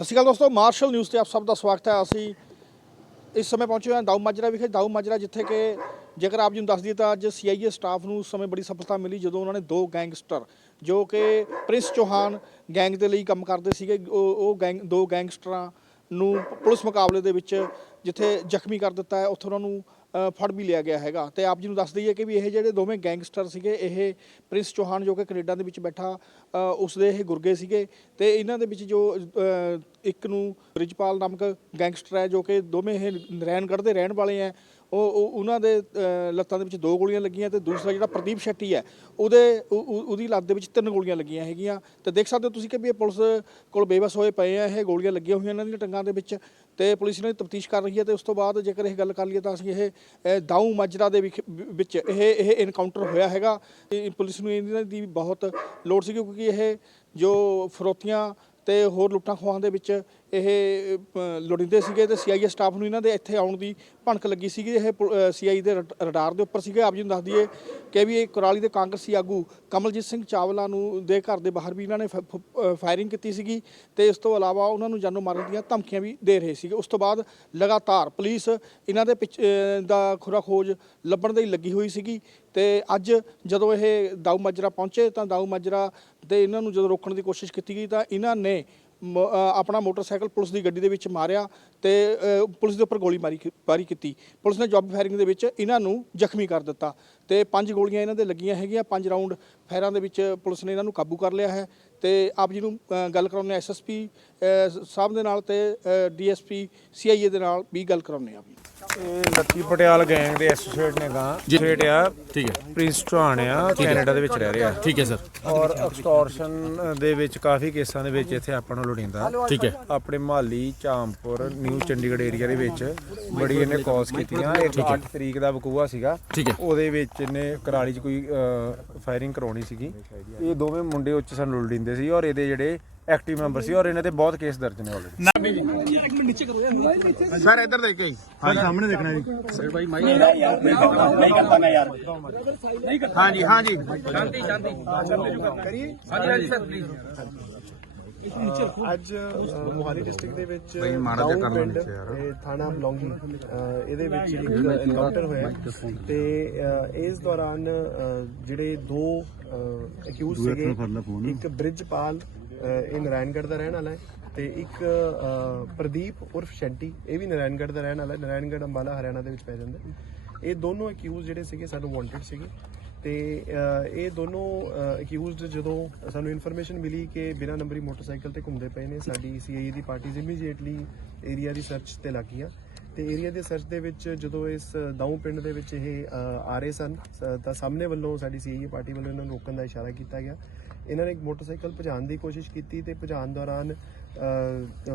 ਸਤਿ ਸ਼੍ਰੀ ਅਕਾਲ ਦੋਸਤੋ, martial news ਤੇ ਆਪ ਸਭ ਦਾ ਸਵਾਗਤ ਹੈ। ਅਸੀਂ ਇਸ ਸਮੇਂ ਪਹੁੰਚੇ ਹਾਂ ਦਾਊ ਮਾਜਰਾ ਵਿਖੇ। ਦਾਊ ਮਾਜਰਾ, ਜਿੱਥੇ ਕਿ ਜੇਕਰ ਆਪ ਜੀ ਨੂੰ ਦੱਸ ਦਈਏ ਤਾਂ ਅੱਜ ਸੀਆਈਏ ਸਟਾਫ ਨੂੰ ਉਸ ਸਮੇਂ ਬੜੀ ਸਫਲਤਾ ਮਿਲੀ, ਜਦੋਂ ਉਹਨਾਂ ਨੇ ਦੋ ਗੈਂਗਸਟਰ, ਜੋ ਕਿ ਪ੍ਰਿੰਸ ਚੌਹਾਨ ਗੈਂਗ ਦੇ ਲਈ ਕੰਮ ਕਰਦੇ ਸੀਗੇ, ਉਹ ਉਹ ਗੈਂਗ, ਦੋ ਗੈਂਗਸਟਰਾਂ ਨੂੰ ਪੁਲਿਸ ਮੁਕਾਬਲੇ ਦੇ ਵਿੱਚ ਜਿੱਥੇ ਜ਼ਖਮੀ ਕਰ ਦਿੱਤਾ ਹੈ, ਉੱਥੇ ਉਹਨਾਂ ਨੂੰ ਫੜ ਵੀ ਲਿਆ ਗਿਆ ਹੈਗਾ। ਤੇ ਆਪ ਜੀ ਨੂੰ ਦੱਸ ਦਈਏ ਕਿ ਵੀ ਇਹ ਜਿਹੜੇ ਦੋਵੇਂ ਗੈਂਗਸਟਰ ਸੀਗੇ ਇਹ ਪ੍ਰਿੰਸ ਚੌਹਾਨ ਜੋ ਕਿ ਕੈਨੇਡਾ ਦੇ ਵਿੱਚ ਬੈਠਾ ਅ, ਉਸ ਦੇ ਇਹ ਗੁਰਗੇ ਸੀਗੇ। ਤੇ ਇਹਨਾਂ ਦੇ ਵਿੱਚ ਜੋ ਇੱਕ ਨੂੰ ਬ੍ਰਿਜਪਾਲ ਨਾਮਕ ਗੈਂਗਸਟਰ ਹੈ ਜੋ ਕਿ ਦੋਵੇਂ ਇਹ ਨਰੈਣਗੜ੍ਹ ਦੇ ਰਹਿਣ ਵਾਲੇ ਹੈ। ਉਹ ਉਹਨਾਂ ਦੇ ਲੱਤਾਂ ਦੇ ਵਿੱਚ ਦੋ ਗੋਲੀਆਂ ਲੱਗੀਆਂ ਤੇ ਦੂਸਰਾ ਜਿਹੜਾ ਪ੍ਰਦੀਪ ਸ਼ੈੱਟੀ ਹੈ ਉਹਦੇ ਉਹਦੀ ਲੱਤ ਦੇ ਵਿੱਚ ਤਿੰਨ ਗੋਲੀਆਂ ਲੱਗੀਆਂ ਹੈਗੀਆਂ। ਤੇ ਦੇਖ ਸਕਦੇ ਹੋ ਤੁਸੀਂ ਕਿ ਵੀ ਇਹ ਪੁਲਿਸ ਕੋਲ ਬੇਬਸ ਹੋਏ ਪਏ ਆ ਇਹ ਗੋਲੀਆਂ ਲੱਗੀਆਂ ਹੋਈਆਂ ਇਹਨਾਂ ਦੀਆਂ ਟੰਗਾਂ ਦੇ ਵਿੱਚ। ਤੇ ਪੁਲਿਸ ਇਹਨਾਂ ਦੀ ਤਫਤੀਸ਼ ਕਰ ਰਹੀ ਹੈ ਤੇ ਉਸ ਤੋਂ ਬਾਅਦ ਜੇਕਰ ਇਹ ਗੱਲ ਕਰ ਲਈਏ ਤਾਂ ਅਸੀਂ ਇਹ ਅ, ਦਾਊ ਮਾਜਰਾ ਦੇ ਵਿਖ- ਵਿੱਚ ਇਹ ਇਹ ਇਨਕਾਊਂਟਰ ਹੋਇਆ ਹੈਗਾ। ਇਹ ਪੁਲਿਸ ਨੂੰ ਇਹਨਾਂ ਦੀ ਬਹੁਤ ਲੋੜ ਸੀ ਕਿਉਂਕਿ ਇਹ ਜੋ ਫਰੋਤੀਆਂ ਤੇ ਹੋਰ ਲੁੱਟਾਂ ਖੋਹਾਂ ਦੇ ਵਿੱਚ ਇਹ ਲੋੜੀਂਦੇ ਸੀਗੇ ਤੇ ਸੀਆਈਏ ਸਟਾਫ ਨੂੰ ਇਹਨਾਂ ਦੇ ਇੱਥੇ ਆਉਣ ਦੀ ਭਣਕ ਲੱਗੀ ਸੀਗੀ। ਇਹ ਸੀਆਈ ਦੇ ਰਡਾਰ ਦੇ ਉੱਪਰ ਸੀਗੇ। ਆਪ ਜੀ ਨੂੰ ਦੱਸ ਦਈਏ ਕਿ ਵੀ ਇਹ ਕੁਰਾਲੀ ਦੇ ਕਾਂਗਰਸੀ ਆਗੂ ਕਮਲਜੀਤ ਸਿੰਘ ਚਾਵਲਾ ਨੂੰ ਦੇ ਘਰ ਦੇ ਬਾਹਰ ਵੀ ਇਹਨਾਂ ਨੇ ਫ- ਫ- ਫਾਇਰਿੰਗ ਕੀਤੀ ਸੀਗੀ ਤੇ ਇਸ ਤੋਂ ਇਲਾਵਾ ਉਹਨਾਂ ਨੂੰ ਜਾਨੋਂ ਮਾਰਨ ਦੀਆਂ ਧਮਕੀਆਂ ਵੀ ਦੇ ਰਹੇ ਸੀਗੇ। ਉਸ ਤੋਂ ਬਾਅਦ ਲਗਾਤਾਰ ਪੁਲਿਸ ਇਹਨਾਂ ਦੇ ਪਿੱਛ- ਦਾ ਖੁਰਾ ਖੋਜ ਲੱਭਣ ਦੇ ਲੱਗੀ ਹੋਈ ਸੀਗੀ ਤੇ ਅੱਜ ਜਦੋਂ ਇਹ ਦਾਊ ਮਾਜਰਾ ਪਹੁੰਚੇ ਤਾਂ ਦਾਊ ਮਾਜਰਾ ਤੇ ਇਹਨਾਂ ਨੂੰ ਜਦੋਂ ਰੋਕਣ ਦੀ ਕੋਸ਼ਿਸ਼ ਕੀਤੀ ਗਈ ਤਾਂ ਇਹਨਾਂ ਨੇ ਆਪਣਾ ਮੋਟਰਸਾਈਕਲ ਪੁਲਿਸ ਦੀ ਗੱਡੀ ਦੇ ਵਿੱਚ ਮਾਰਿਆ ਤੇ ਪੁਲਿਸ ਦੇ ਉੱਪਰ ਗੋਲੀ ਮਾਰੀ ਮਾਰੀ ਕੀਤੀ। ਪੁਲਿਸ ਨੇ ਜੌਬ ਫਾਇਰਿੰਗ ਦੇ ਵਿੱਚ ਇਹਨਾਂ ਨੂੰ ਜ਼ਖਮੀ ਕਰ ਦਿੱਤਾ। ਤੇ ਪੰਜ ਗੋਲੀਆਂ ਇਹਨਾਂ ਦੇ ਲੱਗੀਆਂ ਹੈਗੀਆਂ ਪੰਜ ਰਾਉਂਡ ਫਾਇਰਾਂ ਦੇ ਵਿੱਚ ਪੁਲਿਸ ਨੇ ਇਹਨਾਂ ਨੂੰ ਕਾਬੂ ਕਰ ਲਿਆ ਹੈ। ਤੇ ਆਪ ਜੀ ਨੂੰ ਅ, ਗੱਲ ਕਰਾਉਂਦੇ ਐਸਐਸਪੀ ਸਾਹਿਬ ਦੇ ਨਾਲ ਤੇ ਡੀਐਸਪੀ ਸੀਆਈਏ ਦੇ ਨਾਲ ਵੀ ਗੱਲ ਕਰਾਉਂਦੇ ਆ ਇਹ ਲੱਕੀ ਪਟਿਆਲ ਗੈਂਗ ਦੇ ਐਸੋਸੀਏਟ ਨੇ ਗਾਂ ਸਟੇਟ ਆ ਠੀਕ ਹੈ। ਪ੍ਰਿੰਸ ਚੌਹਾਨ ਆ ਕੈਨੇਡਾ ਦੇ ਵਿੱਚ ਰਹਿ ਰਿਹਾ। ਠੀਕ ਹੈ ਸਰ ਔਰ ਐਕਸਟੋਰਸ਼ਨ ਦੇ ਵਿੱਚ ਕਾਫੀ ਕੇਸਾਂ ਦੇ ਵਿੱਚ ਇੱਥੇ ਆਪਾਂ ਨੂੰ ਲੋੜੀਂਦਾ। ਠੀਕ ਹੈ। ਆਪਣੇ ਮਾਲੀ ਚਾਂਪੁਰ ਨਿਊ ਚੰਡੀਗੜ੍ਹ ਏਰੀਆ ਦੇ ਵਿੱਚ ਬੜੀ ਇਹਨੇ ਕਾਜ਼ ਕੀਤੀਆਂ। ਇੱਕ 8 ਤਰੀਕ ਦਾ ਵਕੂਆ ਸੀਗਾ। ਠੀਕ ਹੈ। ਉਹਦੇ ਵਿੱਚ ਇਹਨੇ ਕਰਾਲੀ 'ਚ ਕੋਈ ਫਾਇਰਿੰਗ ਕਰਾਉਣੀ ਸੀਗੀ। ਇਹ ਦੋਵੇਂ ਮੁੰਡੇ ਉੱਚ ਸਾਨੂੰ ਲੋੜੀਂਦੇ ਸੀ ਔਰ ਇਹਦੇ ਜਿਹੜੇ ਐਕਟਿਵ ਮੈਂਬਰ ਸੀ ਔਰ ਇਹਨਾਂ ਤੇ ਬਹੁਤ ਕੇਸ ਦਰਜ ਨੇ ਆਲਰੇਡੀ ਸਰ ਇੱਧਰ ਦੇਖ ਕੇ ਹਾਂਜੀ ਹਾਂਜੀ ਅੱਜ ਅ, ਮੋਹਾਲੀ ਡਿਸਟ੍ਰਿਕਟ ਦੇ ਵਿੱਚ ਮਾੜਾ ਜਿਹਾ ਕਰ ਲਓ ਪਿੰਡ, ਨੀਚੇ ਯਾਰ। ਇਹ ਥਾਣਾ ਬਲੌਂਗੀ ਅ, ਇਹਦੇ ਵਿੱਚ ਇੱਕ ਐਨਕਾਊਂਟਰ ਹੋਇਆ। ਤੇ ਅ, ਇਸ ਦੌਰਾਨ ਅ, ਜਿਹੜੇ ਦੋ ਅਕਿਊਜ਼ ਸੀਗੇ ਇੱਕ ਬ੍ਰਿਜਪਾਲ ਇਹ ਨਾਰਾਇਣਗੜ੍ਹ ਦਾ ਰਹਿਣ ਵਾਲਾ ਹੈ ਤੇ ਇੱਕ ਪ੍ਰਦੀਪ ਉਰਫ ਸ਼ੈਂਟੀ ਇਹ ਵੀ ਨਾਰਾਇਣਗੜ੍ਹ ਦਾ ਰਹਿਣ ਵਾਲਾ ਹੈ। ਨਾਰਾਇਣਗੜ੍ਹ, ਅੰਬਾਲਾ, ਹਰਿਆਣਾ ਦੇ ਵਿੱਚ ਪੈ ਜਾਂਦਾ ਇਹ ਦੋਨੋਂ ਅਕਿਊਜ਼ ਜਿਹੜੇ ਸੀਗੇ ਸਾਨੂੰ ਵਾਂਟਡ ਸੀਗੇ। ਤੇ ਇਹ ਦੋਨੋਂ ਅਕਿਊਜ਼ਡ ਜਦੋਂ ਸਾਨੂੰ ਇਨਫੋਰਮੇਸ਼ਨ ਮਿਲੀ ਕਿ ਬਿਨਾਂ ਨੰਬਰੀ ਮੋਟਰਸਾਈਕਲ ਤੇ ਘੁੰਮਦੇ ਪਏ ਨੇ, ਸਾਡੀ ਸੀਆਈ ਦੀ ਪਾਰਟੀਜ਼ ਇਮੀਡੀਏਟਲੀ ਏਰੀਆ ਦੀ ਸਰਚ ਤੇ ਲੱਗ ਤੇ ਏਰੀਆ ਦੇ ਸਰਚ ਦੇ ਵਿੱਚ ਜਦੋਂ ਇਸ ਦਾਊ ਪਿੰਡ ਦੇ ਵਿੱਚ ਇਹ ਆ ਰਹੇ ਸਨ ਤਾਂ ਸਾਹਮਣੇ ਵੱਲੋਂ ਸਾਡੀ ਸੀਆਈ ਪਾਰਟੀ ਵੱਲੋਂ ਇਹਨਾਂ ਨੂੰ ਰੋਕਣ ਦਾ ਇਸ਼ਾਰਾ ਕੀਤਾ ਗਿਆ। ਇਹਨਾਂ ਨੇ ਇੱਕ ਮੋਟਰਸਾਈਕਲ ਭਜਾਉਣ ਦੀ ਕੋਸ਼ਿਸ਼ ਕੀਤੀ ਤੇ ਭਜਾਉਣ ਦੌਰਾਨ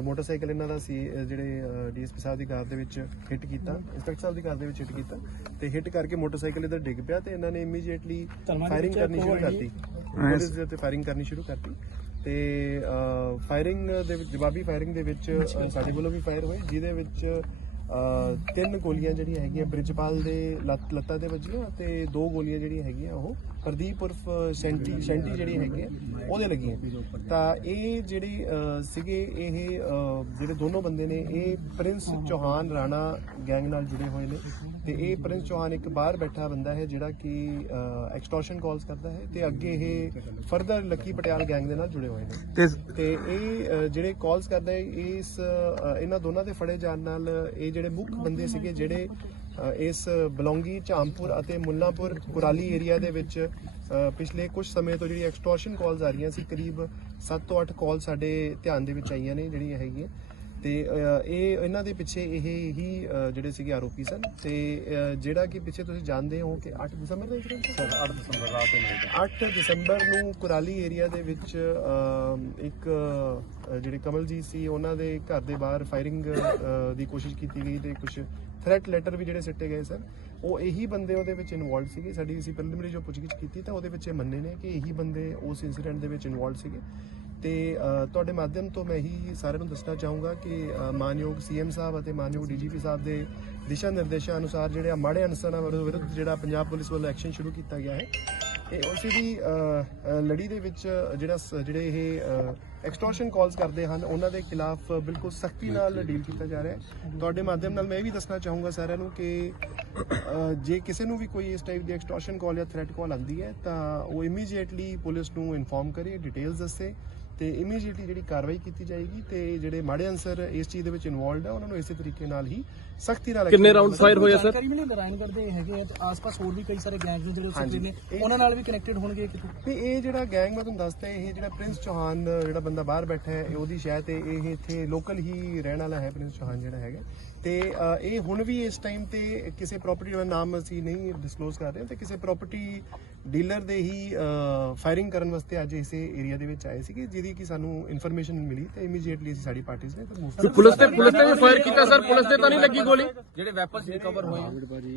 ਮੋਟਰਸਾਈਕਲ ਇਹਨਾਂ ਦਾ ਸੀ ਜਿਹੜੇ ਡੀਐਸਪੀ ਸਾਹਿਬ ਦੀ ਕਾਰ ਦੇ ਵਿੱਚ ਹਿੱਟ ਕੀਤਾ ਇੰਸਪੈਕਟਰ ਸਾਹਿਬ ਦੀ ਕਾਰ ਦੇ ਵਿੱਚ ਹਿੱਟ ਕੀਤਾ ਤੇ ਹਿੱਟ ਕਰਕੇ ਮੋਟਰਸਾਈਕਲ ਇਧਰ ਡਿੱਗ ਪਿਆ ਤੇ ਇਹਨਾਂ ਨੇ ਇਮੀਡੀਏਟਲੀ ਫਾਇਰਿੰਗ ਕਰਨੀ ਸ਼ੁਰੂ ਕਰਤੀ। ਪੁਲਿਸ ਦੇ ਉੱਤੇ ਫਾਇਰਿੰਗ ਕਰਨੀ ਸ਼ੁਰੂ ਕਰਤੀ ਤੇ ਫਾਇਰਿੰਗ ਦੇ ਵਿੱਚ ਜਵਾਬੀ ਫਾਇਰਿੰਗ ਦੇ ਵਿੱਚ ਸਾਡੇ ਵੱਲੋਂ ਵੀ ਫਾਇਰ ਹੋਏ ਜਿਹਦੇ ਵਿੱਚ ਤਿੰਨ ਗੋਲੀਆਂ ਜਿਹੜੀਆਂ ਹੈਗੀਆਂ ਬ੍ਰਿਜਪਾਲ ਦੇ ਲੱਤ ਲੱਤਾਂ ਤੇ ਵੱਜੀਆਂ ਤੇ ਦੋ ਗੋਲੀਆਂ ਜਿਹੜੀਆਂ ਹੈਗੀਆਂ ਉਹ ਪ੍ਰਦੀਪ ਉਰਫ ਸੈਂਟੀ ਸੈਂਟੀ ਜਿਹੜੀ ਹੈਗੀ ਆ, ਉਹਦੇ ਲੱਗੀਆਂ। ਤਾਂ ਇਹ ਜਿਹੜੀ ਸੀਗੇ ਇਹ ਜਿਹੜੇ ਦੋਨੋਂ ਬੰਦੇ ਨੇ ਇਹ ਪ੍ਰਿੰਸ ਚੌਹਾਨ ਰਾਣਾ ਗੈਂਗ ਨਾਲ ਜੁੜੇ ਹੋਏ ਨੇ ਤੇ ਇਹ ਪ੍ਰਿੰਸ ਚੌਹਾਨ ਇੱਕ ਬਾਹਰ ਬੈਠਾ ਬੰਦਾ ਹੈ ਜਿਹੜਾ ਕਿ ਐਕਸਟੋਰਸ਼ਨ ਕਾਲਸ ਕਰਦਾ ਹੈ ਤੇ ਅੱਗੇ ਇਹ ਫਰਦਰ ਲੱਕੀ ਪਟਿਆਲ ਗੈਂਗ ਦੇ ਨਾਲ ਜੁੜੇ ਹੋਏ ਨੇ। ਤੇ ਇਹ ਜਿਹੜੇ ਕਾਲਸ ਕਰਦਾ ਹੈ ਇਸ ਇਹਨਾਂ ਦੋਨਾਂ ਦੇ ਫੜੇ ਜਾਣ ਨਾਲ ਇਹ ਜਿਹੜੇ ਮੁੱਖ ਬੰਦੇ ਸੀਗੇ ਜਿਹੜੇ ਇਸ ਬਲੌਂਗੀ, ਝਾਮਪੁਰ ਅਤੇ ਮੁੱਲਾਂਪੁਰ ਕੁਰਾਲੀ ਏਰੀਆ ਦੇ ਵਿੱਚ ਪਿਛਲੇ ਕੁਝ ਸਮੇਂ ਤੋਂ ਜਿਹੜੀ ਐਕਸਟੋਰਸ਼ਨ ਕਾਲਸ ਆ ਰਹੀਆਂ ਸੀ, ਕਰੀਬ 7 ਤੋਂ 8 ਕਾਲ ਸਾਡੇ ਧਿਆਨ ਦੇ ਵਿੱਚ ਆਈਆਂ ਨੇ ਜਿਹੜੀਆਂ ਹੈਗੀਆਂ। ਤੇ ਇਹ ਇਹਨਾਂ ਦੇ ਪਿੱਛੇ ਇਹ ਹੀ ਜਿਹੜੇ ਸੀਗੇ ਆਰੋਪੀ ਸਨ ਤੇ ਜਿਹੜਾ ਕਿ ਪਿੱਛੇ ਤੁਸੀਂ ਜਾਣਦੇ ਹੋ ਕਿ 8 ਦਸੰਬਰ ਦਾ incident ਸੀ? 8 ਦਸੰਬਰ ਰਾਤ ਨੂੰ 8 ਦਸੰਬਰ ਨੂੰ ਕੁਰਾਲੀ ਏਰੀਆ ਦੇ ਵਿੱਚ ਇੱਕ ਜਿਹੜੇ ਕਮਲਜੀਤ ਸੀ ਉਹਨਾਂ ਦੇ ਘਰ ਦੇ ਬਾਹਰ ਫਾਇਰਿੰਗ ਦੀ ਕੋਸ਼ਿਸ਼ ਕੀਤੀ ਗਈ ਤੇ ਕੁਝ ਥ੍ਰੈਟ ਲੈਟਰ ਵੀ ਜਿਹੜੇ ਸਿੱਟੇ ਗਏ ਸਨ। ਉਹ ਇਹੀ ਬੰਦੇ ਉਹਦੇ ਵਿੱਚ ਇਨਵੋਲਡ ਸੀਗੇ। ਸਾਡੀ ਅਸੀਂ ਪ੍ਰੀਲਿਮਿਨਰੀ ਜੋ ਪੁੱਛਗਿੱਛ ਕੀਤੀ ਤਾਂ ਉਹਦੇ ਵਿੱਚ ਇਹ ਮੰਨੇ ਨੇ ਕਿ ਇਹੀ ਬੰਦੇ ਉਸ ਇਨਸੀਡੈਂਟ ਦੇ ਵਿੱਚ ਇਨਵੋਲਡ ਸੀਗੇ। ਤੇ ਤੁਹਾਡੇ ਮਾਧਿਅਮ ਤੋਂ ਮੈਂ ਇਹੀ ਸਾਰਿਆਂ ਨੂੰ ਦੱਸਣਾ ਚਾਹੂੰਗਾ ਕਿ ਮਾਨਯੋਗ ਸੀਐਮ ਸਾਹਿਬ ਅਤੇ ਮਾਨਯੋਗ ਡੀਜੀਪੀ ਸਾਹਿਬ ਦੇ ਦਿਸ਼ਾ ਨਿਰਦੇਸ਼ਾਂ ਅਨੁਸਾਰ ਜਿਹੜੇ ਆ ਮਾੜੇ ਅਨਸਰਾਂ ਵਿਰੁੱਧ ਜਿਹੜਾ ਪੰਜਾਬ ਪੁਲਿਸ ਵੱਲੋਂ ਐਕਸ਼ਨ ਸ਼ੁਰੂ ਕੀਤਾ ਗਿਆ ਹੈ। ਇਹ ਉਸੇ ਦੀ ਲੜੀ ਦੇ ਵਿੱਚ ਜਿਹੜਾ ਜਿਹੜੇ ਇਹ ਐਕਸਟੋਰਸ਼ਨ ਕਾਲਸ ਕਰਦੇ ਹਨ ਉਹਨਾਂ ਦੇ ਖਿਲਾਫ ਬਿਲਕੁਲ ਸਖਤੀ ਨਾਲ ਡੀਲ ਕੀਤਾ ਜਾ ਰਿਹਾ ਹੈ। ਤੁਹਾਡੇ ਮਾਧਿਅਮ ਨਾਲ ਮੈਂ ਇਹ ਵੀ ਦੱਸਣਾ ਚਾਹੂੰਗਾ ਸਾਰਿਆਂ ਨੂੰ ਕਿ ਜੇ ਕਿਸੇ ਨੂੰ ਵੀ ਕੋਈ ਇਸ ਟਾਈਪ ਦੀ ਐਕਸਟੋਰਸ਼ਨ ਕਾਲ ਜਾਂ ਥ੍ਰੈਟ ਕਾਲ ਆਉਂਦੀ ਹੈ ਤਾਂ ਉਹ ਇਮੀਡੀਏਟਲੀ ਪੁਲਿਸ ਨੂੰ ਇਨਫੋਰਮ ਕਰੇ ਡਿਟੇਲਸ ਦੱਸੇ। ਤੇ ਇਮੀਡੀਏਟਲੀ ਜਿਹੜੀ ਕਾਰਵਾਈ ਕੀਤੀ ਜਾਏਗੀ ਤੇ ਜਿਹੜੇ ਮਾੜੇ ਅਨਸਰ ਇਸ ਚੀਜ਼ ਦੇ ਵਿੱਚ ਇਨਵੋਲਡ ਹੈ ਉਹਨਾਂ ਨੂੰ ਇਸੇ ਤਰੀਕੇ ਨਾਲ ਹੀ ਸਖਤੀ ਨਾਲ ਕਿੰਨੇ ਰਾਉਂਡ ਫਾਇਰ ਹੋਏ ਆ ਸਰ ਜਾਣਕਾਰੀ ਮਿਲੀ ਨਾਰਾਇਣਗੜ੍ਹ ਦੇ ਹੈਗੇ ਆ ਤੇ ਆਸ-ਪਾਸ ਹੋਰ ਵੀ ਕਈ ਸਾਰੇ ਗੈਂਗ ਨੇ ਜਿਹੜੇ ਉੱਥੇ। ਨੇ। ਉਹਨਾਂ ਨਾਲ ਵੀ ਕਨੈਕਟਡ ਹੋਣਗੇ ਕਿਤੇ ਤੇ ਇਹ ਜਿਹੜਾ ਗੈਂਗ ਮੈਂ ਤੁਹਾਨੂੰ ਦੱਸਦਾ ਇਹ ਜਿਹੜਾ ਪ੍ਰਿੰਸ ਚੌਹਾਨ ਜਿਹੜਾ ਬੰਦਾ ਬਾਹਰ ਬੈਠਾ ਹੈ ਇਹ ਉਹਦੀ ਸ਼ਾਇਦ ਤੇ ਇਹ ਇੱਥੇ ਲੋਕਲ ਹੀ ਰਹਿਣ ਵਾਲਾ ਹੈ ਪ੍ਰਿੰਸ ਚੌਹਾਨ ਜਿਹੜਾ ਹੈਗਾ। ਤੇ ਅ, ਇਹ ਹੁਣ ਵੀ ਇਸ ਟਾਈਮ ਤੇ ਕਿਸੇ ਪ੍ਰਾਪਰਟੀ ਦਾ ਨਾਮ ਅਸੀਂ ਨਹੀਂ ਡਿਸਕਲੋਜ਼ ਕਰ ਰਹੇ ਤੇ ਕਿਸੇ ਪ੍ਰਾਪਰਟੀ ਡੀਲਰ ਦੇ ਹੀ ਫਾਇਰਿੰਗ ਕਰਨ ਵਾਸਤੇ ਅੱਜ ਇਸੇ ਏਰੀਆ ਦੇ ਵਿੱਚ ਆਏ ਸੀਗੇ ਜਿਹਦੀ ਕਿ ਸਾਨੂੰ ਇਨਫੋਰਮੇਸ਼ਨ ਮਿਲੀ ਤੇ ਇਮੀਡੀਏਟਲੀ ਅਸੀਂ ਸਾਡੀ ਪਾਰਟੀਆਂ ਨੇ ਤੇ move ਪੁਲਿਸ ਤੇ ਪੁਲਿਸ ਤੇ ਵੀ ਫਾਇਰ ਕੀਤਾ ਸਰ ਪੁਲਿਸ ਤੇ ਤਾਂ ਨਹੀਂ ਲੱਗੀ ਗੋਲੀ? ਜਿਹੜੇ ਵੈਪਨਸ ਰਿਕਵਰ ਹੋਏ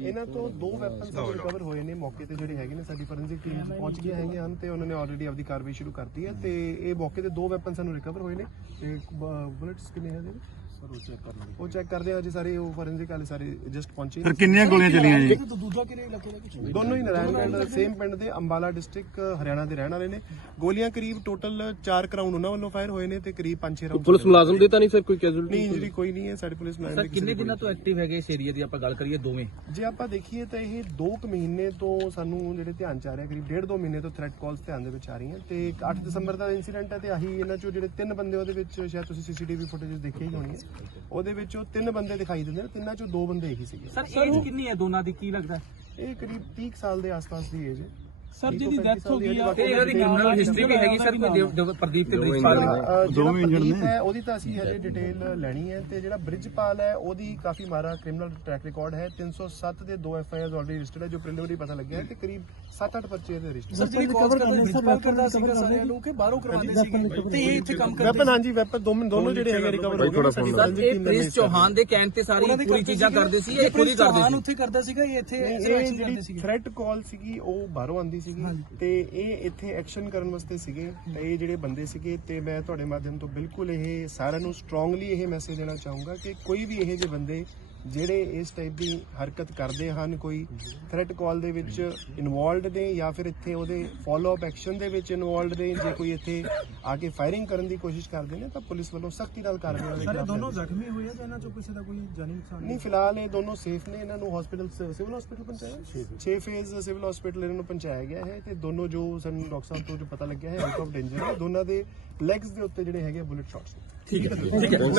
ਇਹਨਾਂ ਤੋਂ ਦੋ ਵੈਪਨਸ ਰਿਕਵਰ ਹੋਏ ਨੇ ਮੌਕੇ ਤੇ ਜਿਹੜੇ ਹੈਗੇ ਨੇ ਸਾਡੀ ਫੋਰੈਂਸਿਕ ਟੀਮ ਪਹੁੰਚ ਗਈ ਹੈਗੇ ਹਨ ਤੇ ਉਹਨਾਂ ਨੇ ਆਲਰੇਡੀ ਆਪਦੀ ਕਾਰਵਾਈ ਸ਼ੁਰੂ ਕਰਤੀ ਹੈ ਤੇ ਇਹ ਮੌਕੇ ਤੇ ਦੋ ਵੈਪਨ ਸਾਨੂੰ ਰਿਕਵਰ ਹੋਏ ਨੇ ਤੇ ਬੁਲੇਟਸ ਕਿੰਨੇ ਹੈ ਜੀ ਉਹ ਚੈੱਕ ਕਰਦੇ ਆ ਜੀ ਸਾਰੇ ਉਹ ਫੋਰੈਂਸਿਕ ਵਾਲੇ ਸਾਰੇ ਜਸਟ ਪਹੁੰਚੇ। ਨੇ। ਕਿੰਨੀਆਂ ਗੋਲੀਆਂ ਚੱਲੀਆਂ ਜੀ? ਤੇ ਦੂਜਾ ਕਿਹੜੇ ਇਲਾਕੇ ਦਾ ਕੁਝ ਦੋਨੋਂ ਹੀ ਨਾਰਾਇਣਗੜ੍ਹ ਸੇਮ ਪਿੰਡ ਦੇ ਅੰਬਾਲਾ ਡਿਸਟ੍ਰਿਕਟ ਹਰਿਆਣਾ ਦੇ ਰਹਿਣ ਵਾਲੇ ਨੇ। ਗੋਲੀਆਂ ਕਰੀਬ ਟੋਟਲ 4 ਕਰਾਊਂਡ ਉਹਨਾਂ ਵੱਲੋਂ ਫਾਇਰ ਹੋਏ ਨੇ ਤੇ ਕਰੀਬ 5-6 ਰਾਉਂਡ ਪੁਲਿਸ ਮੁਲਾਜ਼ਮ ਦੇ ਤਾਂ ਨਹੀਂ ਸਰ ਕੋਈ ਨਹੀਂ ਕੈਜੂਅਲਟੀ ਇੰਜਰੀ ਕੋਈ ਨਹੀਂ ਹੈ ਸਾਡੀ ਪੁਲਿਸ ਮੁਲਾਜ਼ਮ ਦੀ ਕਿਸੇ ਕਿੰਨੇ ਦੀ ਦਿਨਾਂ ਤੋਂ ਐਕਟਿਵ ਹੈਗੇ ਇਸ ਏਰੀਆ ਦੀ ਆਪਾਂ ਗੱਲ ਕਰੀਏ ਦੋਵੇਂ? ਜੇ ਆਪਾਂ ਦੇਖੀਏ ਤਾਂ ਇਹ 2 ਕੁ ਮਹੀਨੇ ਤੋਂ ਸਾਨੂੰ ਜਿਹੜੇ ਧਿਆਨ ਚ ਆ ਰਿਹਾ ਕਰੀਬ ਡੇਢ ਦੋ ਮਹੀਨੇ ਤੋਂ ਥ੍ਰੈਟ ਕਾਲਸ ਧਿਆਨ ਦੇ ਵਿੱਚ ਆ ਰਹੀਆਂ। ਤੇ 8 ਦਸੰਬਰ ਦਾ ਇਨਸੀਡੈਂਟ ਹੈ ਤੇ ਆਹੀ ਇਹਨਾਂ ਚੋਂ ਜਿਹੜੇ ਤਿੰਨ ਬੰਦੇ ਉਹਦੇ ਵਿੱਚ ਸ਼ਾਇਦ ਤੁਸੀਂ ਸੀਸੀਟੀਵੀ ਫੁਟੇਜ ਦੇਖੀ ਹੀ ਹੋਣੀ ਹੈ ਉਹਦੇ ਵਿੱਚ ਉਹ ਤਿੰਨ ਬੰਦੇ ਦਿਖਾਈ ਦਿੰਦੇ ਨੇ ਤਿੰਨਾਂ ਚੋਂ ਦੋ ਬੰਦੇ ਇਹੀ ਸੀਗੇ। ਸਰ ਏਜ ਕਿੰਨੀ ਹੈ ਦੋਨਾਂ ਦੀ? ਕੀ ਲੱਗਦਾ ਇਹ ਕਰੀਬ 30 ਕੁ ਸਾਲ ਦੇ ਆਸ-ਪਾਸ ਦੀ ਏਜ ਹੈ। ਸਰ ਤੋਂ ਜਿਹਦੀ ਡੈਥ ਹੋ ਗਈ ਆ ਬਾਕੀ ਇਹਨਾਂ ਦੀ ਕ੍ਰਿਮੀਨਲ ਹਿਸਟਰੀ ਵੀ ਹੈਗੀ ਸਰ ਕੋਈ ਪ੍ਰਦੀਪ ਤੇ ਬ੍ਰਿਜਪਾਲ ਦੋਵੇਂ ਇੰਜਣ ਹੈ ਉਹਦੀ ਤਾਂ ਅਸੀਂ ਹਜੇ ਡਿਟੇਲ ਲੈਣੀ ਹੈ ਤੇ ਜਿਹੜਾ ਬ੍ਰਿਜਪਾਲ ਹੈ ਉਹਦੀ ਕਾਫੀ ਮਾਰਾ ਕ੍ਰਿਮੀਨਲ ਟਰੈਕ ਰਿਕਾਰਡ ਹੈ। 307 ਦੇ ਦੋ F I R already registered ਹੈ ਜੋ ਪ੍ਰੀਲਿਮਿਨਰੀ ਪਤਾ ਲੱਗਿਆ ਹੈ ਤੇ ਕਰੀਬ 7-8 ਪਰਚੇ ਦੇ ਰਜਿਸਟਰ ਸਰ ਜਿਹੜੀ ਕਾਲ ਕਰਦੇ ਬ੍ਰਿਜਪਾਲ ਕਰਦਾ ਸੀਗਾ ਸਾਰਿਆਂ ਨੂੰ ਕਿ ਬਾਹਰੋਂ ਕਰਵਾਉਂਦੇ ਸੀਗੇ ਤੇ ਇਹ ਇੱਥੇ ਕੰਮ ਕਰਦੇ ਵੈਪਨ ਹਾਂਜੀ ਵੈਪਨ ਦੋਨੋਂ ਦੋਨੋਂ ਜਿਹੜੇ ਹੈਗੇ ਰਿਕਵਰ ਹੋ ਗਏ team ਨੇ ਪ੍ਰਿੰਸ ਚੌਹਾਨ ਦੇ ਕਹਿਣ ਤੇ ਸਾਰੀ ਪੂਰੀ ਚੀਜ਼ਾਂ ਕਰਦੇ ਸੀ ਇਹ ਖੁਦ ਹੀ ਕਰਦੇ ਚੌਹਾਨ ਸੀ। ਉੱਥੇ ਕਰਦਾ ਸੀਗਾ ਇਹ ਇੱਥੇ ਇਹ ਐਕਸ਼ਨ ਕਰਦੇ ਸੀਗੇ। ਥ੍ਰੈਟ ਕਾਲ ਸੀਗੀ ਉਹ ਬਾਹਰੋਂ ਆਂਦੀ ਸੀਗੀ। ਤੇ ਇਹ ਇੱਥੇ ਐਕਸ਼ਨ ਕਰਨ ਵਾਸਤੇ ਸੀਗੇ। ਤੇ ਇਹ ਜਿਹੜੇ ਬੰਦੇ ਸੀਗੇ ਤੇ ਮੈਂ ਤੁਹਾਡੇ ਮਾਧਿਅਮ ਤੋਂ ਬਿਲਕੁਲ ਇਹ ਸਾਰਿਆਂ ਨੂੰ ਸਟਰੋਂਗਲੀ ਇਹ ਮੈਸੇਜ ਦੇਣਾ ਚਾਹੂੰਗਾ ਕਿ ਕੋਈ ਵੀ ਇਹ ਜਿਹੇ ਬੰਦੇ ਜਿਹੜੇ ਇਸ ਟਾਈਪ ਦੀ ਹਰਕਤ ਕਰਦੇ ਹਨ ਕੋਈ ਥ੍ਰੈਟ ਕਾਲ ਦੇ ਵਿੱਚ ਇਨਵੋਲਡ ਨੇ ਜਾਂ ਫਿਰ ਇੱਥੇ ਉਹਦੇ ਫਾਲੋ ਅਪ ਐਕਸ਼ਨ ਦੇ ਵਿੱਚ ਇਨਵੋਲਡ ਨੇ ਜੇ ਕੋਈ ਇੱਥੇ ਆ ਕੇ ਫਾਇਰਿੰਗ ਕਰਨ ਦੀ ਕੋਸ਼ਿਸ਼ ਕਰਦੇ ਨੇ ਤਾਂ ਪੁਲਿਸ ਵੱਲੋਂ ਸਖਤੀ ਨਾਲ ਕਾਰਵਾਈ ਹੋਵੇਗੀ ਸਾਰੇ ਦੋਨੋਂ ਜ਼ਖਮੀ ਹੋਏ ਆ ਤੇ ਇਹਨਾਂ ਚੋਂ ਕਿਸੇ ਦਾ ਕੋਈ ਜਾਨੀ ਨੁਕਸਾਨ ਨਹੀਂ ਫਿਲਹਾਲ ਇਹ ਦੋਨੋਂ ਸੇਫ ਨੇ ਇਹਨਾਂ ਨੂੰ ਹਸਪੀਟਲ ਸਿਵਲ ਹਸਪੀਟਲ ਪਹੁੰਚਾਇਆ? 6 ਫੇਜ਼ ਸਿਵਲ ਹਸਪੀਟਲ ਇਹਨਾਂ ਨੂੰ ਪਹੁੰਚਾਇਆ ਗਿਆ ਹੈ ਤੇ ਦੋਨੋਂ ਜੋ ਸਾਨੂੰ ਡਾਕਟਰ ਸਾਹਿਬ ਤੋਂ ਜੋ ਪਤਾ ਲੱਗਿਆ ਹੈ ਆਊਟ ਆਫ ਡੇਂਜਰ ਦੋਨਾਂ ਦੇ ਲੈਗਸ ਦੇ ਉੱਤੇ ਜਿਹੜੇ ਹੈਗੇ ਬੁਲਟ ਸ਼ਾਟਸ ਠੀਕ ਹੈ।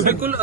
ਬਿਲਕੁਲ